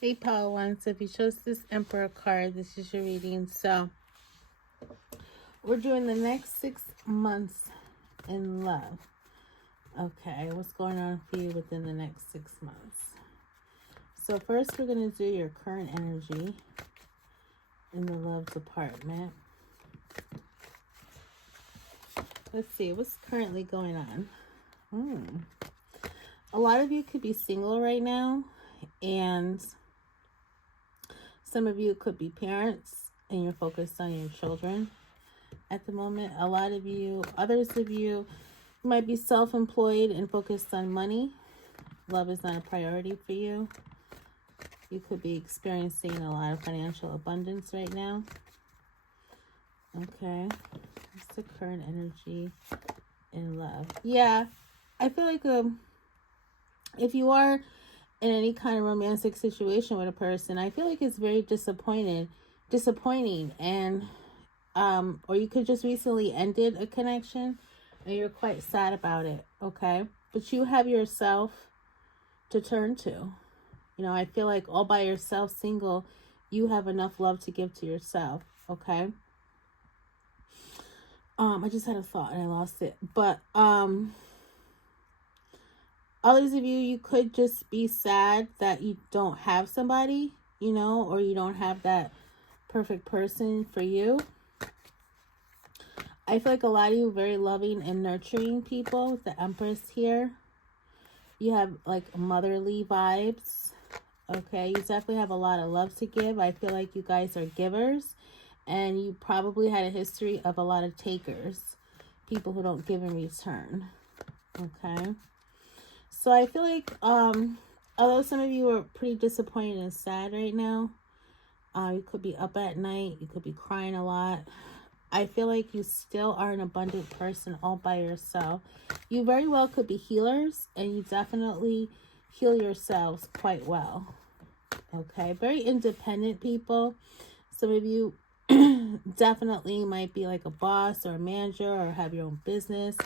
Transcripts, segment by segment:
Hey, Power Ones. If you chose this Emperor card, this is your reading. So, we're doing the next 6 months in love. Okay, what's going on for you within the next 6 months? So, first, we're going to do your current energy in the love department. Let's see, what's currently going on? A lot of you could be single right now, and some of you could be parents and you're focused on your children at the moment. A lot of you, others of you might be self-employed and focused on money. Love is not a priority for you. You could be experiencing a lot of financial abundance right now. Okay, what's the current energy in love? Yeah, I feel like if you are in any kind of romantic situation with a person, I feel like it's very disappointing, and or you could just recently ended a connection and you're quite sad about it. Okay, but you have yourself to turn to. You know, I feel like all by yourself, single, you have enough love to give to yourself. Okay, I just had a thought and I lost it, but others of you, you could just be sad that you don't have somebody, you know, or you don't have that perfect person for you. I feel like a lot of you are very loving and nurturing people with the Empress here. You have like motherly vibes. Okay, you definitely have a lot of love to give. I feel like you guys are givers, and you probably had a history of a lot of takers, people who don't give in return. Okay. So I feel like, although some of you are pretty disappointed and sad right now, you could be up at night, you could be crying a lot. I feel like you still are an abundant person all by yourself. You very well could be healers, and you definitely heal yourselves quite well. Okay, very independent people. Some of you definitely might be like a boss or a manager or have your own business.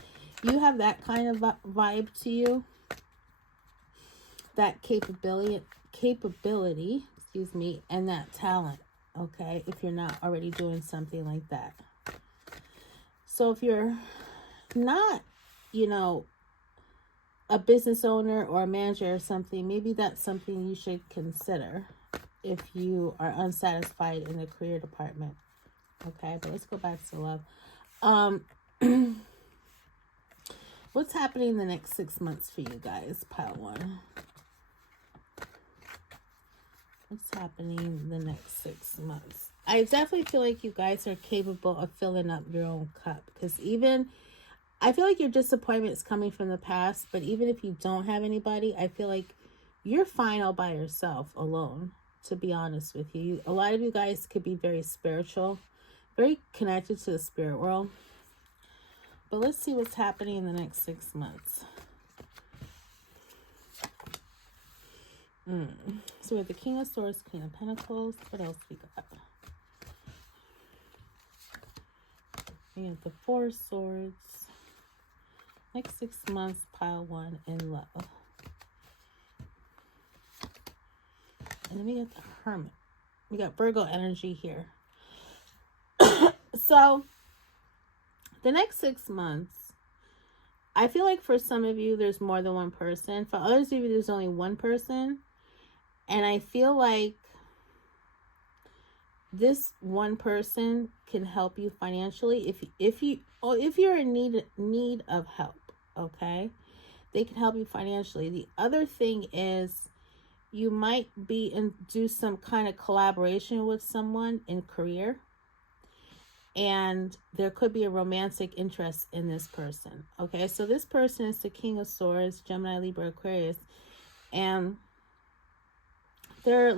You have that kind of vibe to you. That capability, excuse me, and that talent, okay, if you're not already doing something like that. So if you're not, you know, a business owner or a manager or something, maybe that's something you should consider if you are unsatisfied in the career department. Okay, but let's go back to love. What's happening in the next 6 months for you guys, pile one? What's happening the next 6 months? I definitely feel like you guys are capable of filling up your own cup, because even I feel like your disappointment is coming from the past, but even if you don't have anybody, I feel like you're fine all by yourself, alone, to be honest with you. A lot of you guys could be very spiritual, very connected to the spirit world. But let's see what's happening in the next 6 months. So we have the King of Swords, Queen of Pentacles. What else we got? We have the Four of Swords. Next 6 months, pile one in love. And then we got the Hermit. We got Virgo energy here. So the next 6 months, I feel like for some of you, there's more than one person. For others of you, there's only one person. And I feel like this one person can help you financially if you're in need of help. Okay, they can help you financially. The other thing is, you might do some kind of collaboration with someone in career, and there could be a romantic interest in this person. Okay, so this person is the King of Swords, Gemini, Libra, Aquarius, and they're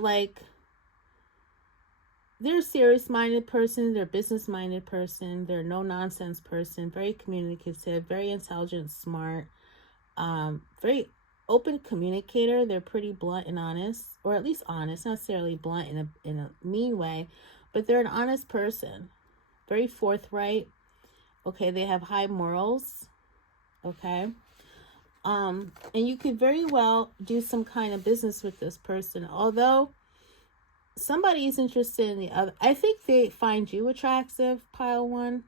a serious-minded person, they're a business-minded person, they're a no-nonsense person, very communicative, very intelligent, smart, very open communicator. They're pretty blunt and honest, or at least honest, not necessarily blunt in a mean way, but they're an honest person, very forthright. Okay, they have high morals. Okay, and you could very well do some kind of business with this person, although somebody is interested in the other. I think they find you attractive, pile one.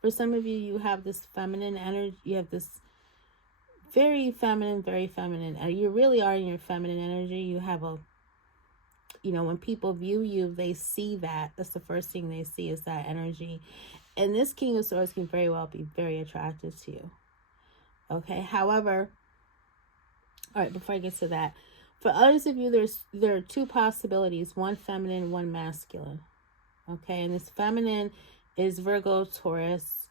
For some of you, you have this feminine energy. You have this very feminine. You really are in your feminine energy. You have a, you know, when people view you, they see that. That's the first thing they see, is that energy. And this King of Swords can very well be very attractive to you. Okay. However, all right, before I get to that, for others of you, there are two possibilities, one feminine, one masculine. Okay. And this feminine is Virgo, Taurus,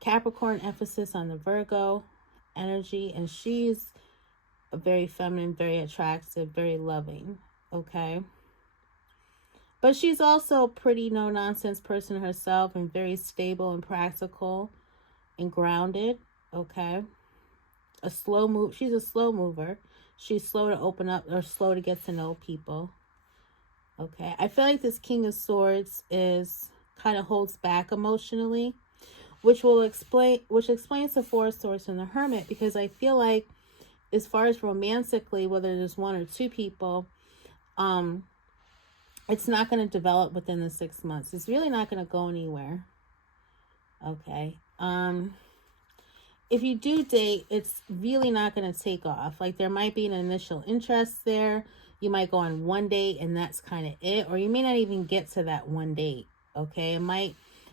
Capricorn, emphasis on the Virgo energy. And she's a very feminine, very attractive, very loving. Okay. But she's also a pretty no-nonsense person herself, and very stable and practical and grounded. Okay. A slow move. She's a slow mover. She's slow to open up, or slow to get to know people. Okay. I feel like this King of Swords is kind of holds back emotionally, which explains the Four of Swords and the Hermit, because I feel like as far as romantically, whether there's one or two people, it's not going to develop within the 6 months. It's really not going to go anywhere. Okay. If you do date, it's really not going to take off. Like, there might be an initial interest there. You might go on one date and that's kind of it. Or you may not even get to that one date. Okay.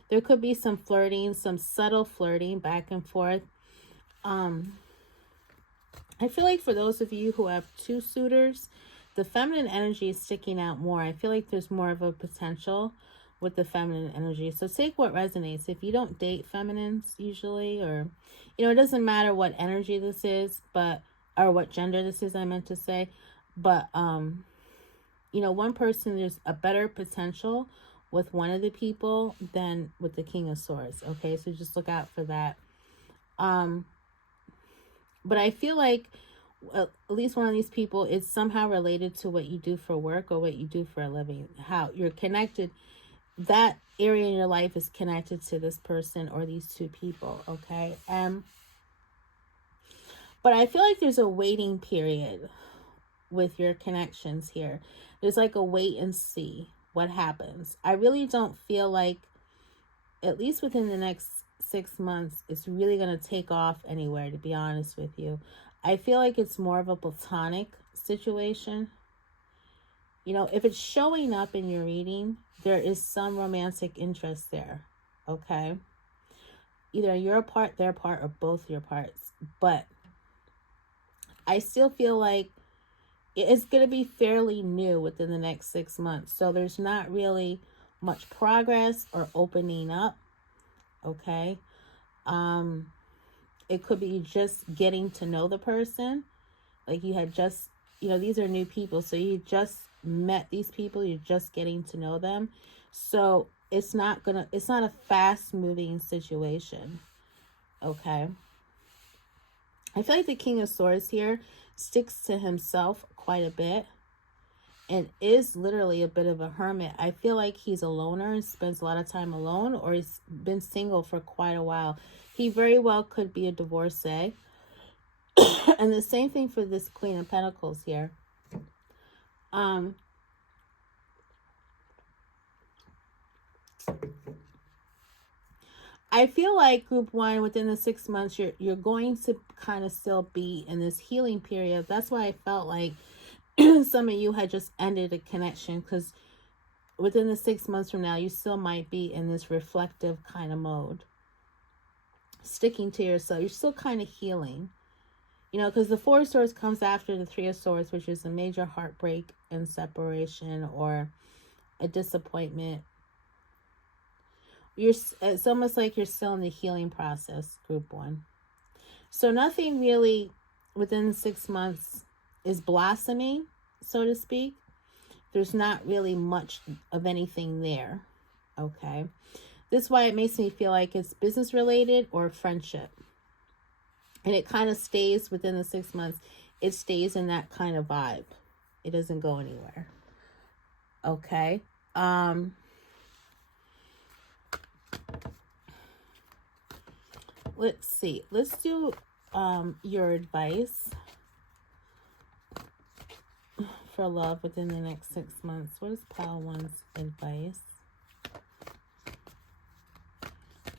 There could be some flirting, some subtle flirting back and forth. I feel like for those of you who have two suitors, the feminine energy is sticking out more. I feel like there's more of a potential with the feminine energy. So take what resonates. If you don't date feminines usually, or, you know, it doesn't matter what energy this is, or what gender this is, I meant to say. But, you know, one person, there's a better potential with one of the people than with the King of Swords. Okay, so just look out for that. But I feel like at least one of these people is somehow related to what you do for work or what you do for a living. How you're connected, that area in your life is connected to this person or these two people. Okay. But I feel like there's a waiting period with your connections here. There's like a wait and see what happens. I really don't feel like, at least within the next 6 months, it's really going to take off anywhere, to be honest with you. I feel like it's more of a platonic situation. You know, if it's showing up in your reading, there is some romantic interest there. Okay. Either your part, their part, or both your parts. But I still feel like it's going to be fairly new within the next 6 months. So there's not really much progress or opening up. Okay. It could be just getting to know the person. Like you had just, you know, these are new people. So you just met these people. You're just getting to know them. So it's not a fast moving situation. Okay. I feel like the King of Swords here sticks to himself quite a bit and is literally a bit of a hermit. I feel like he's a loner and spends a lot of time alone, or he's been single for quite a while. He very well could be a divorcee. And the same thing for this Queen of Pentacles here. I feel like group one, within the 6 months, you're going to kind of still be in this healing period. That's why I felt like some of you had just ended a connection, because within the 6 months from now, you still might be in this reflective kind of mode, sticking to yourself. You're still kind of healing, you know, because the Four of Swords comes after the Three of Swords, which is a major heartbreak and separation or a disappointment. It's almost like you're still in the healing process, group one. So nothing really within 6 months is blossoming, so to speak. There's not really much of anything there. Okay. This is why it makes me feel like it's business related or friendship. And it kind of stays within the 6 months. It stays in that kind of vibe. It doesn't go anywhere. Okay. Let's see. Let's do your advice for love within the next 6 months? What is pile one's advice?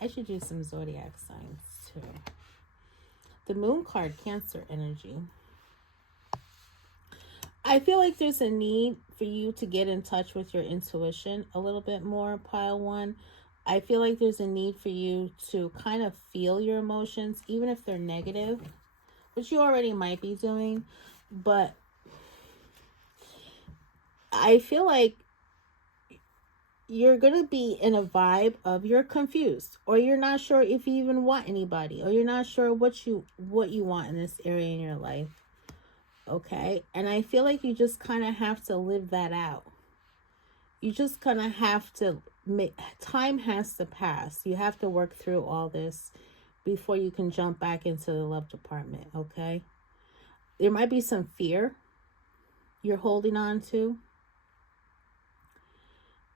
I should do some zodiac signs too. The moon card, Cancer energy. I feel like there's a need for you to get in touch with your intuition a little bit more, pile one. I feel like there's a need for you to kind of feel your emotions, even if they're negative, which you already might be doing. But I feel like you're going to be in a vibe of you're confused, or you're not sure if you even want anybody, or you're not sure what you want in this area in your life. Okay? And I feel like you just kind of have to live that out. You just kind of have to time has to pass. You have to work through all this before you can jump back into the love department, okay? There might be some fear you're holding on to.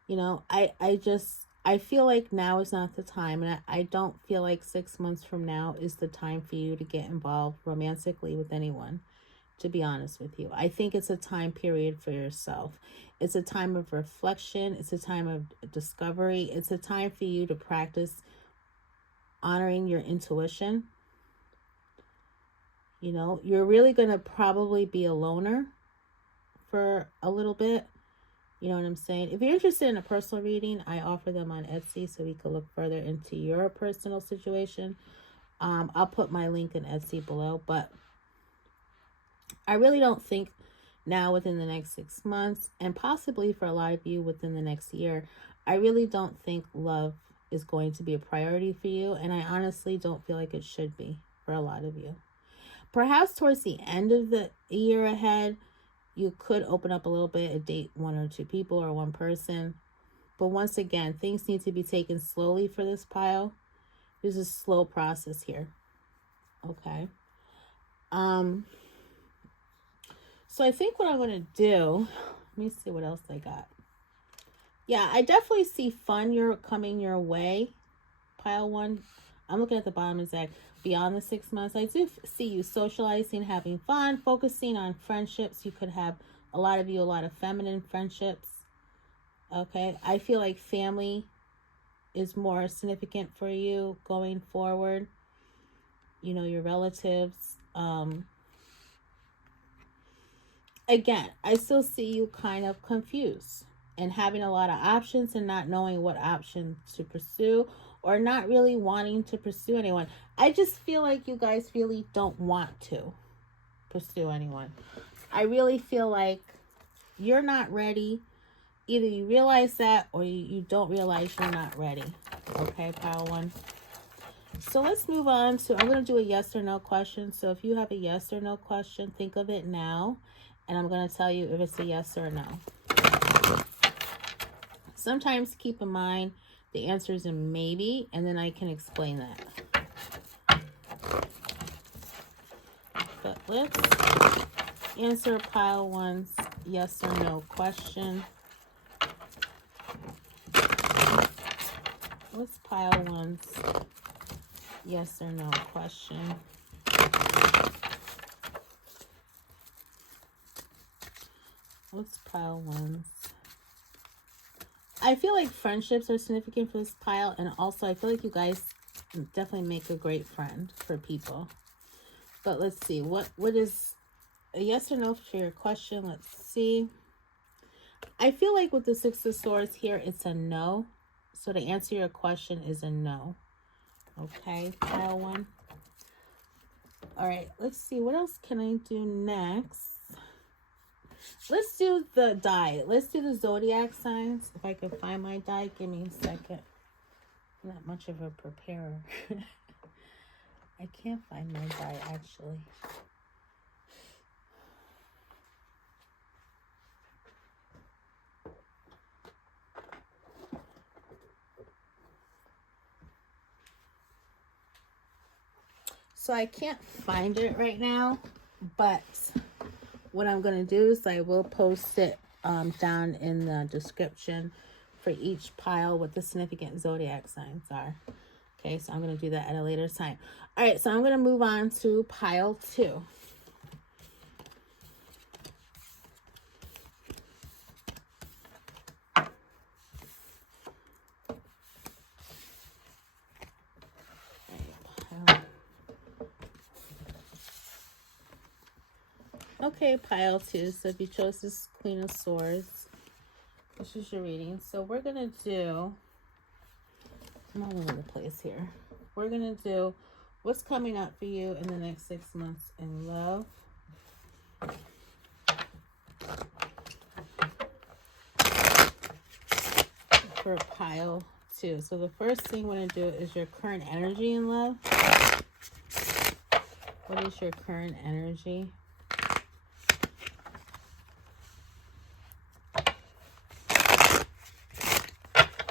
You know, I feel like now is not the time, and I don't feel like 6 months from now is the time for you to get involved romantically with anyone, to be honest with you. I think it's a time period for yourself. It's a time of reflection. It's a time of discovery. It's a time for you to practice honoring your intuition. You know, you're really going to probably be a loner for a little bit. You know what I'm saying? If you're interested in a personal reading, I offer them on Etsy so we can look further into your personal situation. I'll put my link in Etsy below, but I really don't think now within the next 6 months, and possibly for a lot of you within the next year, I really don't think love is going to be a priority for you, and I honestly don't feel like it should be for a lot of you. Perhaps towards the end of the year ahead, you could open up a little bit and date 1 or 2 people or one person. But once again, things need to be taken slowly for this pile. There's a slow process here. Okay. So I think what I'm going to do, let me see what else I got. Yeah, I definitely see fun coming your way, pile one. I'm looking at the bottom exact. Beyond the 6 months, I do see you socializing, having fun, focusing on friendships. You could have, a lot of you, a lot of feminine friendships. Okay, I feel like family is more significant for you going forward. You know, your relatives. Again, I still see you kind of confused and having a lot of options and not knowing what option to pursue, or not really wanting to pursue anyone. I just feel like you guys really don't want to pursue anyone. I really feel like you're not ready. Either you realize that, or you don't realize you're not ready. Okay, pile one. So let's move on to, I'm going to do a yes or no question. So if you have a yes or no question, think of it now. And I'm going to tell you if it's a yes or a no. Sometimes keep in mind the answer is a maybe, and then I can explain that. But let's answer pile one's yes or no question. What's pile one's yes or no question? What's pile one's? I feel like friendships are significant for this pile, and also I feel like you guys definitely make a great friend for people. But let's see, what is a yes or no for your question? Let's see. I feel like with the Six of Swords here, it's a no. So to answer your question is a no. Okay, pile one. All right, let's see. What else can I do next? Let's do the die. Let's do the zodiac signs. If I can find my die, give me a second. I'm not much of a preparer. I can't find my die, actually. So I can't find it right now, but what I'm going to do is I will post it down in the description for each pile what the significant zodiac signs are. Okay, so I'm going to do that at a later time. All right, so I'm going to move on to pile 2. Okay, pile 2. So if you chose this Queen of Swords, this is your reading. So we're going to do, I'm all over the place here. We're going to do what's coming up for you in the next 6 months in love. For pile 2. So the first thing we're going to do is your current energy in love. What is your current energy?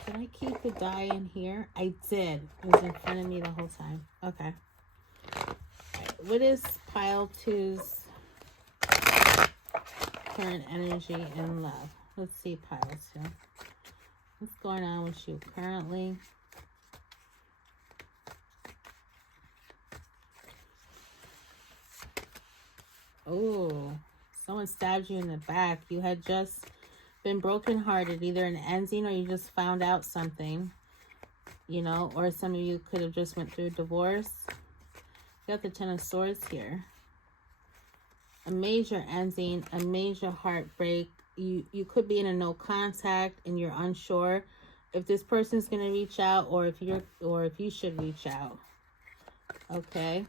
Did I keep the die in here? I did. It was in front of me the whole time. Okay. Right. What is pile 2's current energy in love? Let's see, pile 2. What's going on with you currently? Oh, someone stabbed you in the back. You had just been brokenhearted, either an ending or you just found out something, you know, or some of you could have just went through a divorce. You got the Ten of Swords here. A major ending, a major heartbreak. You could be in a no contact and you're unsure if this person's going to reach out or if you should reach out. Okay.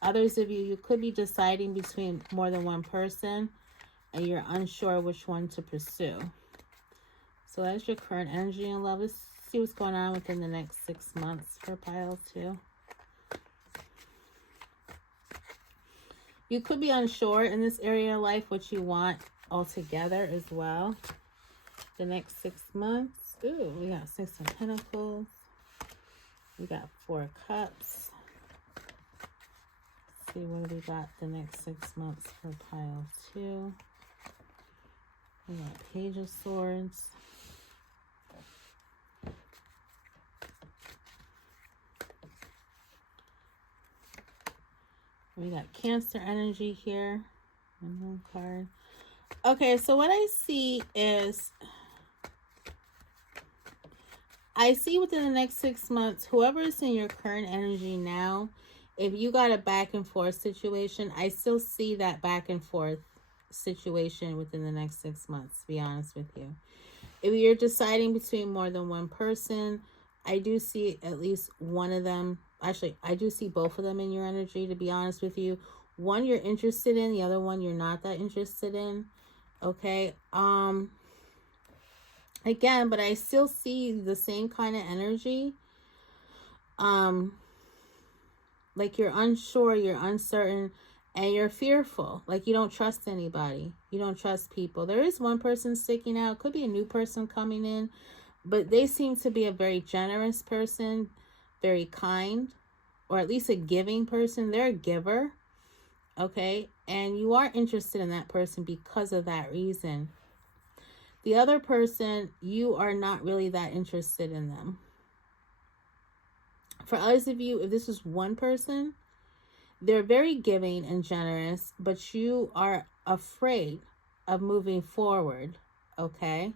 Others of you could be deciding between more than one person and you're unsure which one to pursue. So that's your current energy in love. Let's see what's going on within the next 6 months for pile 2. You could be unsure in this area of life what you want altogether as well. The next 6 months. Ooh, we got 6 of Pentacles. We got 4 of Cups. Let's see what we got the next 6 months for pile 2. We got Page of Swords. We got Cancer energy here. One card. Okay, so what I see is, I see within the next 6 months, whoever is in your current energy now, if you got a back and forth situation, I still see that back and forth situation within the next 6 months, to be honest with you. If you're deciding between more than one person, I do see at least one of them. Actually, I do see both of them in your energy, to be honest with you. One you're interested in, the other one you're not that interested in. Okay. Again, but I still see the same kind of energy. Like you're unsure, you're uncertain, and you're fearful. Like you don't trust anybody. You don't trust people. There is one person sticking out. Could be a new person coming in, but they seem to be a very generous person, very kind, or at least a giving person. They're a giver. Okay. And you are interested in that person because of that reason. The other person, you are not really that interested in them. For others of you, if this is one person, they're very giving and generous, but you are afraid of moving forward, okay?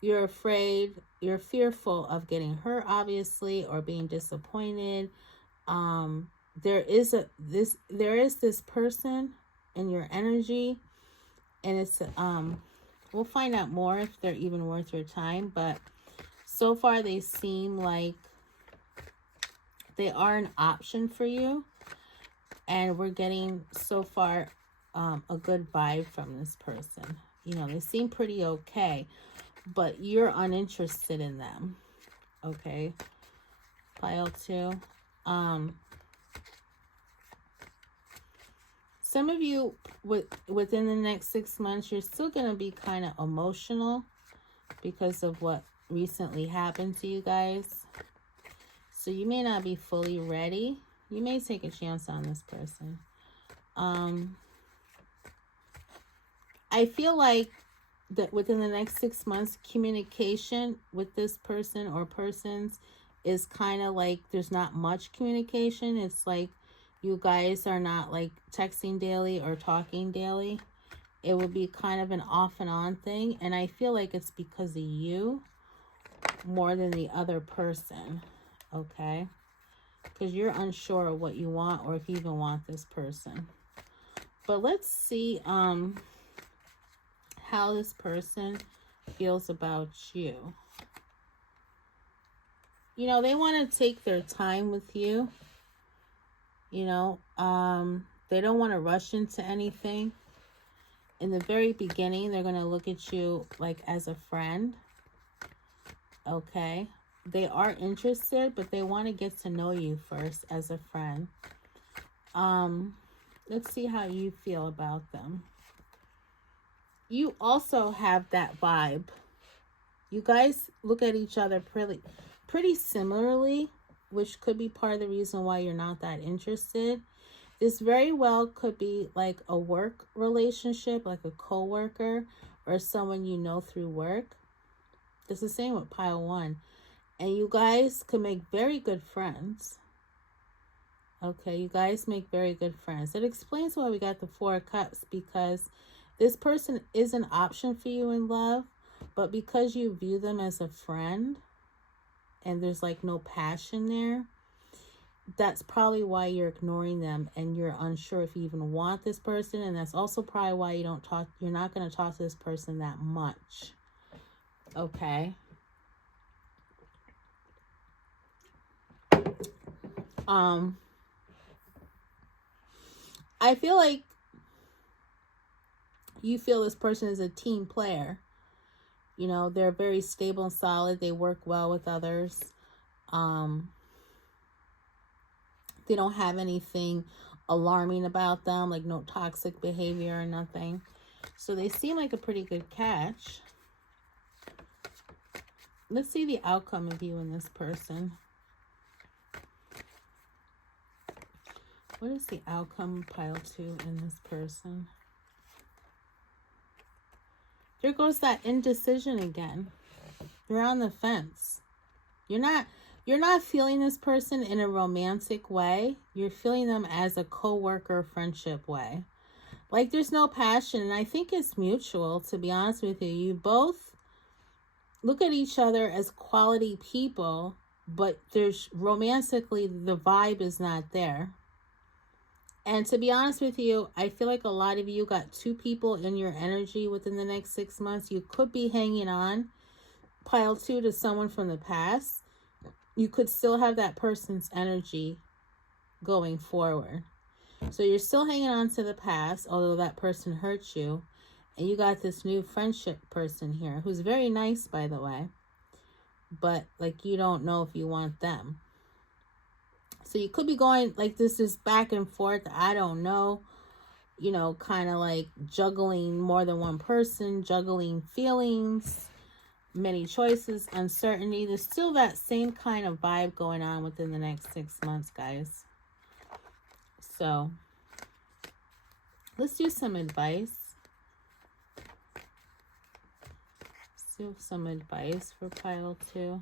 You're afraid, you're fearful of getting hurt, obviously, or being disappointed. There is this person in your energy, and it's we'll find out more if they're even worth your time, but so far they seem like they are an option for you, and we're getting so far a good vibe from this person. You know, they seem pretty okay, but you're uninterested in them. Okay, pile 2. Some of you within the next 6 months, you're still going to be kind of emotional because of what recently happened to you guys. So you may not be fully ready. You may take a chance on this person. I feel like that within the next 6 months, communication with this person or persons is kind of like there's not much communication. It's like you guys are not like texting daily or talking daily. It would be kind of an off and on thing. And I feel like it's because of you more than the other person. Okay? Because you're unsure of what you want or if you even want this person. But let's see how this person feels about you. You know, they want to take their time with you. You know, they don't want to rush into anything. In the very beginning, they're going to look at you like as a friend. Okay. They are interested, but they want to get to know you first as a friend. Let's see how you feel about them. You also have that vibe. You guys look at each other pretty similarly, which could be part of the reason why you're not that interested. This very well could be like a work relationship, like a co-worker or someone you know through work. It's the same with pile 1. And you guys could make very good friends. Okay, you guys make very good friends. It explains why we got the 4 of Cups, because this person is an option for you in love, but because you view them as a friend and there's like no passion there, that's probably why you're ignoring them and you're unsure if you even want this person. And that's also probably why you're not going to talk to this person that much. Okay. I feel like you feel this person is a team player. You know, they're very stable and solid. They work well with others. They don't have anything alarming about them, like no toxic behavior or nothing. So they seem like a pretty good catch. Let's see the outcome of you and this person. What is the outcome of pile 2 in this person? There goes that indecision again. You're on the fence. You're not feeling this person in a romantic way. You're feeling them as a co-worker friendship way. Like there's no passion, and I think it's mutual, to be honest with you. You both look at each other as quality people, but there's romantically the vibe is not there. And to be honest with you, I feel like a lot of you got 2 people in your energy within the next 6 months. You could be hanging on, pile 2, to someone from the past. You could still have that person's energy going forward. So you're still hanging on to the past, although that person hurt you. And you got this new friendship person here, who's very nice, by the way. But like, you don't know if you want them. So you could be going like this is back and forth. I don't know, you know, kind of like juggling more than one person, juggling feelings, many choices, uncertainty. There's still that same kind of vibe going on within the next 6 months, guys. So let's do some advice. Let's do some advice for pile 2.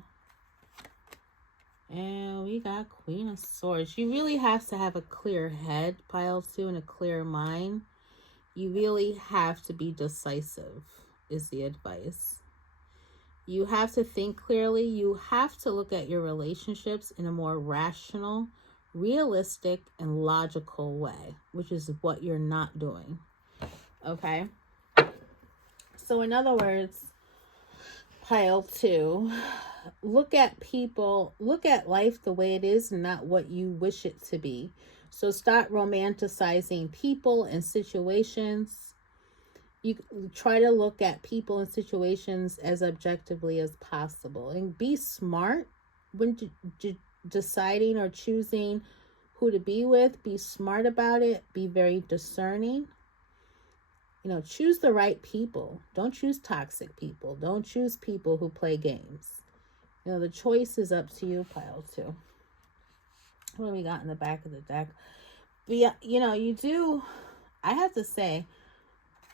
And we got Queen of Swords. You really have to have a clear head, pile 2, and a clear mind. You really have to be decisive, is the advice. You have to think clearly. You have to look at your relationships in a more rational, realistic, and logical way, which is what you're not doing. Okay? So in other words, pile 2, look at people, look at life the way it is, not what you wish it to be. So stop romanticizing people and situations. You try to look at people and situations as objectively as possible, and be smart when deciding or choosing who to be with. Be smart about it. Be very discerning. You know, choose the right people. Don't choose toxic people. Don't choose people who play games. You know, the choice is up to you, pile 2. What do we got in the back of the deck? But yeah, you know, you do, I have to say,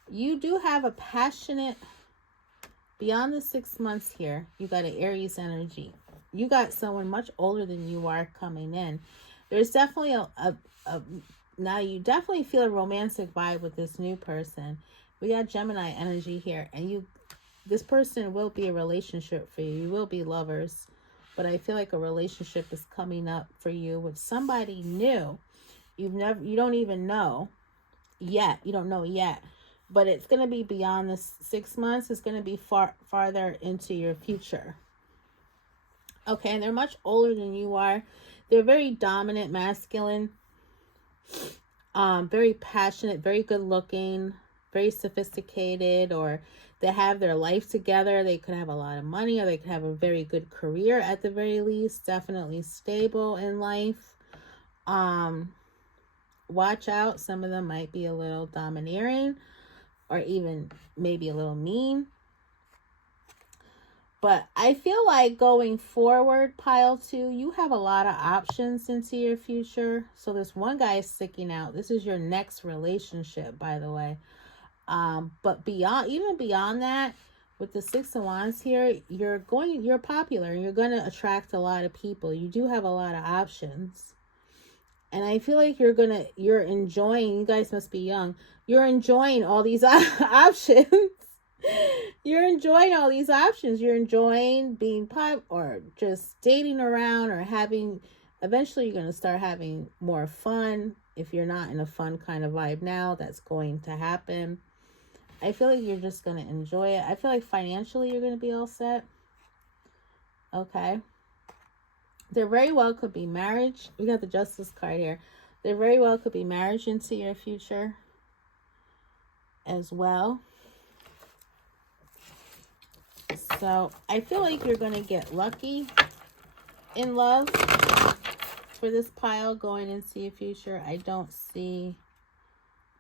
you do have a passionate, beyond the 6 months here, you got an Aries energy. You got someone much older than you are coming in. There's definitely now you definitely feel a romantic vibe with this new person. We got Gemini energy here, and this person will be a relationship for you. You will be lovers, but I feel like a relationship is coming up for you with somebody new. You don't even know, yet. You don't know yet. But it's going to be beyond the 6 months. It's going to be farther into your future. Okay, and they're much older than you are. They're very dominant, masculine, very passionate, very good looking, very sophisticated, or they have their life together. They could have a lot of money, or they could have a very good career at the very least. Definitely stable in life. Watch out. Some of them might be a little domineering, or even maybe a little mean. But I feel like going forward, pile 2, you have a lot of options into your future. So this one guy is sticking out. This is your next relationship, by the way. But even beyond that, with the 6 of Wands here, you're popular and you're going to attract a lot of people. You do have a lot of options. And I feel like you're enjoying, you guys must be young, you're enjoying all these options. You're enjoying all these options. You're enjoying being or just dating around, or eventually you're going to start having more fun. If you're not in a fun kind of vibe now, that's going to happen. I feel like you're just going to enjoy it. I feel like financially you're going to be all set. Okay. There very well could be marriage. We got the Justice card here. There very well could be marriage into your future as well. So I feel like you're going to get lucky in love for this pile going into your future. I don't see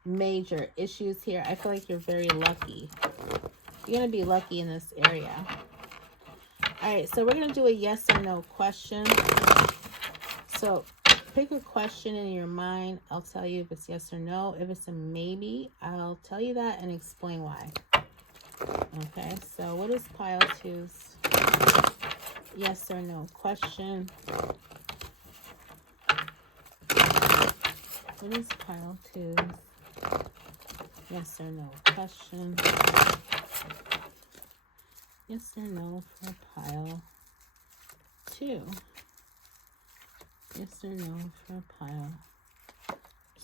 major issues here. I feel like you're very lucky. You're going to be lucky in this area. All right, so we're going to do a yes or no question. So pick a question in your mind. I'll tell you if it's yes or no. If it's a maybe, I'll tell you that and explain why. Okay, so what is pile 2's yes or no question? What is pile 2's yes or no question? Yes or no for pile 2. Yes or no for pile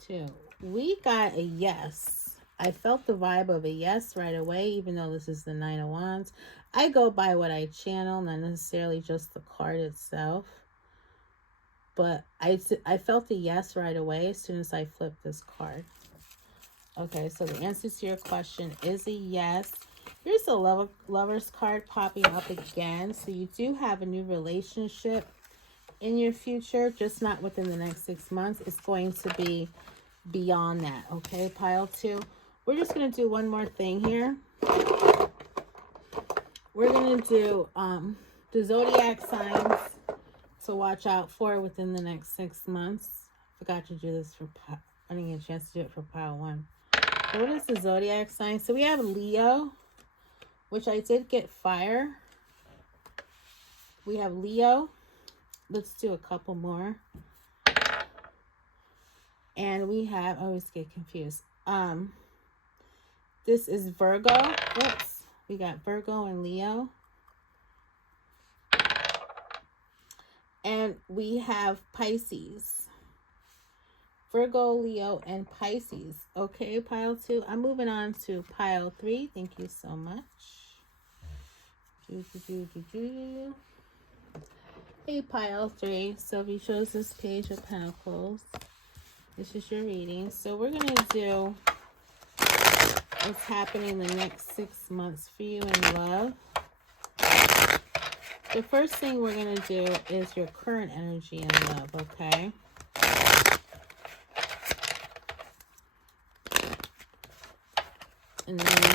2. We got a yes. I felt the vibe of a yes right away, even though this is the 9 of Wands. I go by what I channel, not necessarily just the card itself. But I felt a yes right away as soon as I flipped this card. Okay, so the answer to your question is a yes. Here's the Lover's card popping up again. So you do have a new relationship in your future, just not within the next 6 months. It's going to be beyond that. Okay, pile 2. We're just going to do one more thing here. We're going to do the Zodiac signs to watch out for within the next 6 months. Forgot to do this I didn't get a chance to do it for pile 1. So what is the Zodiac sign? So we have Leo, which I did get fire. We have Leo. Let's do a couple more. And we have, I always get confused. This is Virgo. Whoops. We got Virgo and Leo. And we have Pisces. Virgo, Leo, and Pisces. Okay, pile 2. I'm moving on to pile 3. Thank you so much. Hey, pile 3. So if you chose this page of Pentacles, this is your reading. So we're going to do what's happening the next 6 months for you in love. The first thing we're going to do is your current energy in love, okay? And then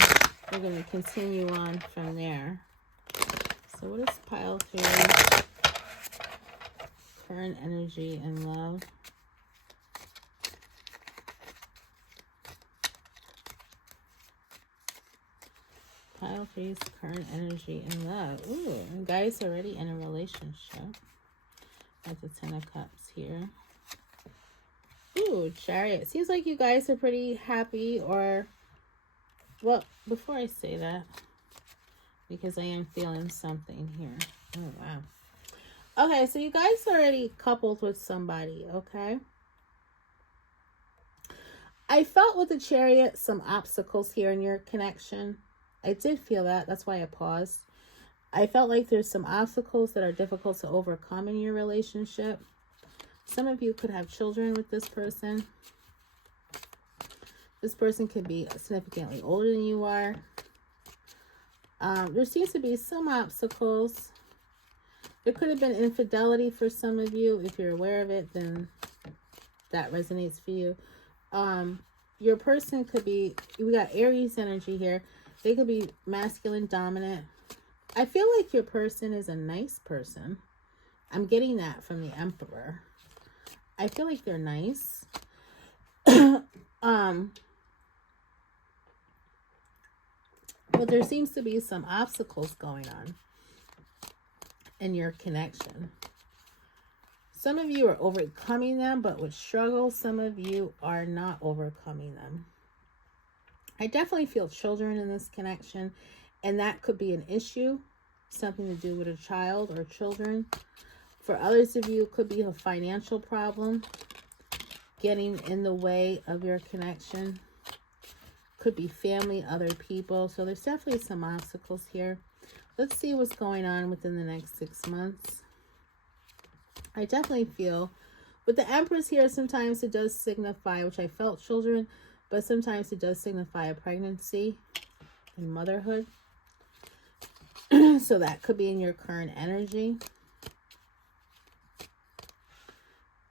we're going to continue on from there. So what is pile 3? Current energy in love. Pile 3's current energy in love. Ooh, you guys already in a relationship. That's the 10 of Cups here. Ooh, Chariot. Seems like you guys are pretty happy, or... Well, before I say that, because I am feeling something here. Oh, wow. Okay, so you guys already coupled with somebody, okay? I felt with the Chariot some obstacles here in your connection. I did feel that. That's why I paused. I felt like there's some obstacles that are difficult to overcome in your relationship. Some of you could have children with this person. This person could be significantly older than you are. There seems to be some obstacles. There could have been infidelity for some of you. If you're aware of it, then that resonates for you. Your person could be, we got Aries energy here. They could be masculine dominant. I feel like your person is a nice person. I'm getting that from the Emperor. I feel like they're nice. But there seems to be some obstacles going on in your connection. Some of you are overcoming them, but with struggle, some of you are not overcoming them. I definitely feel children in this connection, and that could be an issue, something to do with a child or children. For others of you, it could be a financial problem getting in the way of your connection. Could be family, other people. So there's definitely some obstacles here. Let's see what's going on within the next 6 months. I definitely feel with the Empress here, sometimes it does signify, which I felt children, but sometimes it does signify a pregnancy and motherhood. So that could be in your current energy.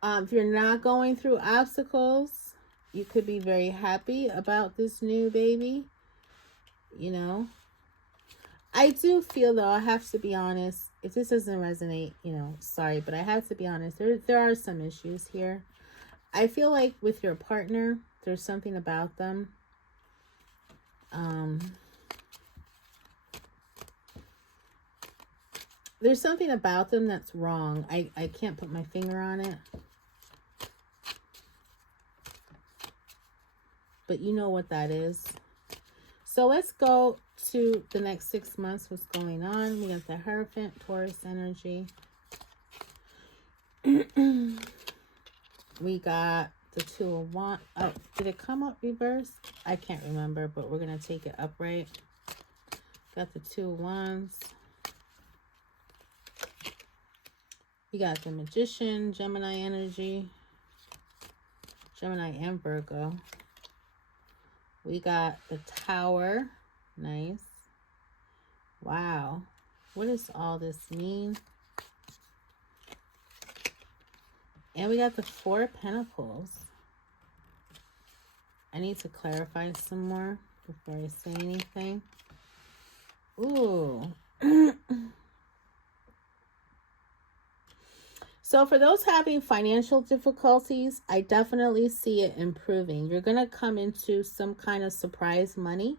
If you're not going through obstacles, you could be very happy about this new baby. You know, I do feel, though, I have to be honest, if this doesn't resonate, you know, sorry, but I have to be honest, there are some issues here. I feel like with your partner, there's something about them. There's something about them that's wrong. I can't put my finger on it. But you know what that is. So let's go to the next 6 months. What's going on? We got the Hierophant, Taurus energy. We got the Two of Wands. Oh, did it come up reverse? I can't remember, but we're going to take it upright. Got the Two of Wands. You got the Magician, Gemini energy. Gemini and Virgo. We got the Tower. Nice. Wow. What does all this mean? And we got the Four of Pentacles. I need to clarify some more before I say anything. Ooh. So for those having financial difficulties, I definitely see it improving. You're going to come into some kind of surprise money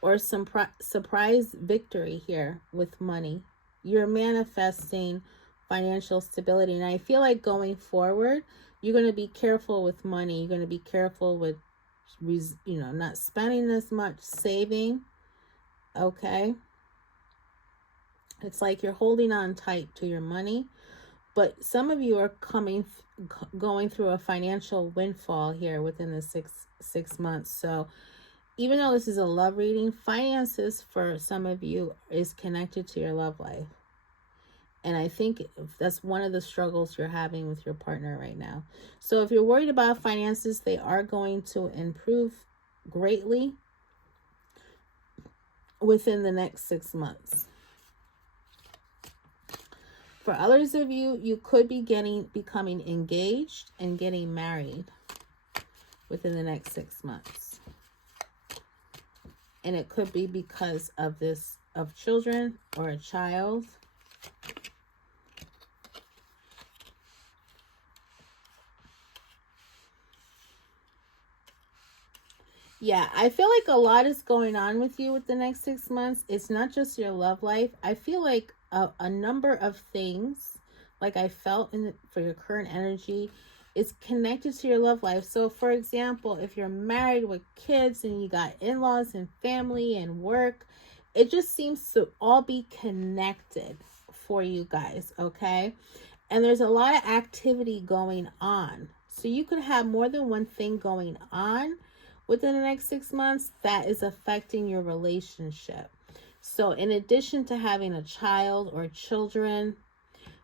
or some surprise victory here with money. You're manifesting financial stability. And I feel like going forward, you're going to be careful with money. You're going to be careful with, not spending as much, saving. Okay. It's like you're holding on tight to your money. But some of you are going through a financial windfall here within the six months. So even though this is a love reading, finances for some of you is connected to your love life. And I think that's one of the struggles you're having with your partner right now. So if you're worried about finances, they are going to improve greatly within the next 6 months. For others of you, you could be becoming engaged and getting married within the next 6 months. And it could be because of children or a child. Yeah, I feel like a lot is going on with you with the next 6 months. It's not just your love life. I feel like a number of things, like I felt for your current energy, is connected to your love life. So, for example, if you're married with kids and you got in-laws and family and work, it just seems to all be connected for you guys, okay? And there's a lot of activity going on. So you could have more than one thing going on within the next 6 months, that is affecting your relationship. So in addition to having a child or children,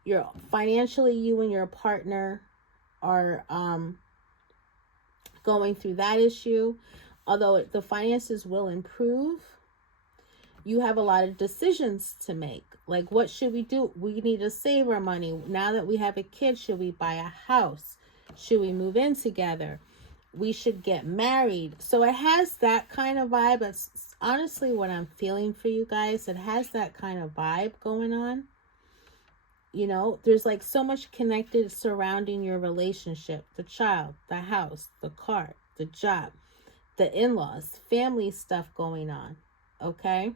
you're financially, you and your partner are going through that issue. Although the finances will improve, you have a lot of decisions to make. Like, what should we do? We need to save our money. Now that we have a kid, should we buy a house? Should we move in together? We should get married. So it has that kind of vibe. That's honestly what I'm feeling for you guys. It has that kind of vibe going on. You know, there's like so much connected surrounding your relationship. The child, the house, the car, the job, the in-laws, family stuff going on. Okay?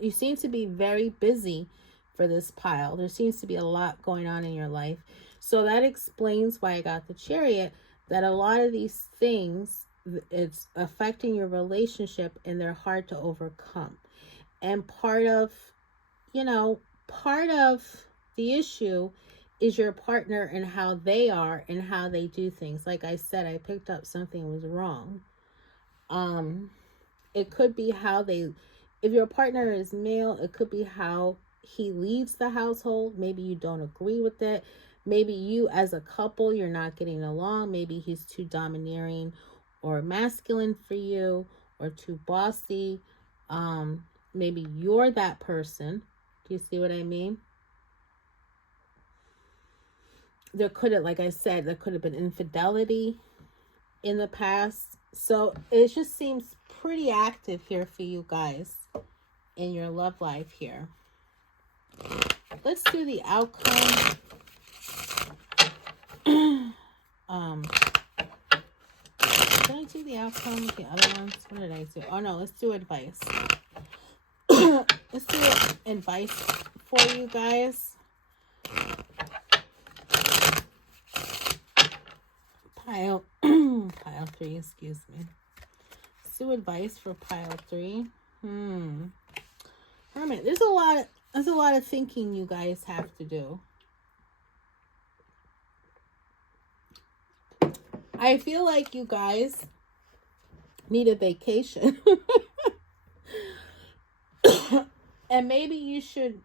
You seem to be very busy for this pile. There seems to be a lot going on in your life. So that explains why I got the Chariot, that a lot of these things, it's affecting your relationship and they're hard to overcome. And part of the issue is your partner and how they are and how they do things. Like I said, I picked up something was wrong. It could be how if your partner is male, it could be how he leads the household. Maybe you don't agree with it. Maybe you as a couple, you're not getting along. Maybe he's too domineering or masculine for you, or too bossy. Maybe you're that person. Do you see what I mean? There could have, like I said, there could have been infidelity in the past. So it just seems pretty active here for you guys in your love life here. Let's do the outcome. Did I do the outcome with the other ones? What did I do? Oh no, let's do advice. Let's do advice for you guys. Pile 3, excuse me. Let's do advice for pile 3. Hermit, there's a lot of thinking you guys have to do. I feel like you guys need a vacation. And maybe you should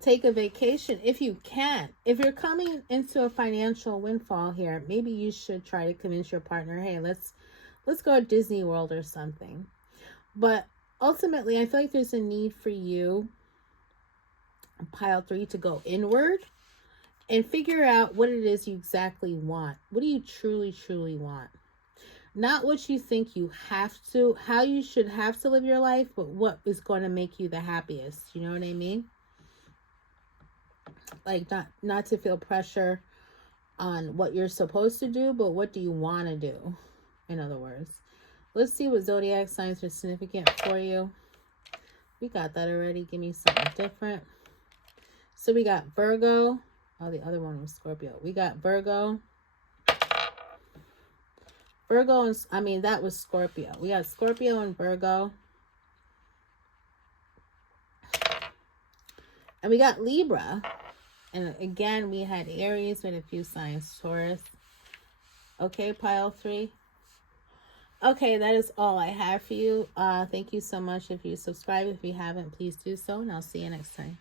take a vacation if you can. If you're coming into a financial windfall here, maybe you should try to convince your partner, hey, let's go to Disney World or something. But ultimately, I feel like there's a need for you, pile 3, to go inward and figure out what it is you exactly want. What do you truly, truly want? Not what you think you have to, how you should have to live your life, but what is going to make you the happiest. You know what I mean? Like, not to feel pressure on what you're supposed to do, but what do you want to do? In other words, let's see what zodiac signs are significant for you. We got that already. Give me something different. So we got Virgo. Oh, the other one was Scorpio. We got Virgo. That was Scorpio. We got Scorpio and Virgo. And we got Libra. And again, we had Aries with a few signs. Taurus. Okay, pile 3. Okay, that is all I have for you. Thank you so much. If you subscribe, if you haven't, please do so. And I'll see you next time.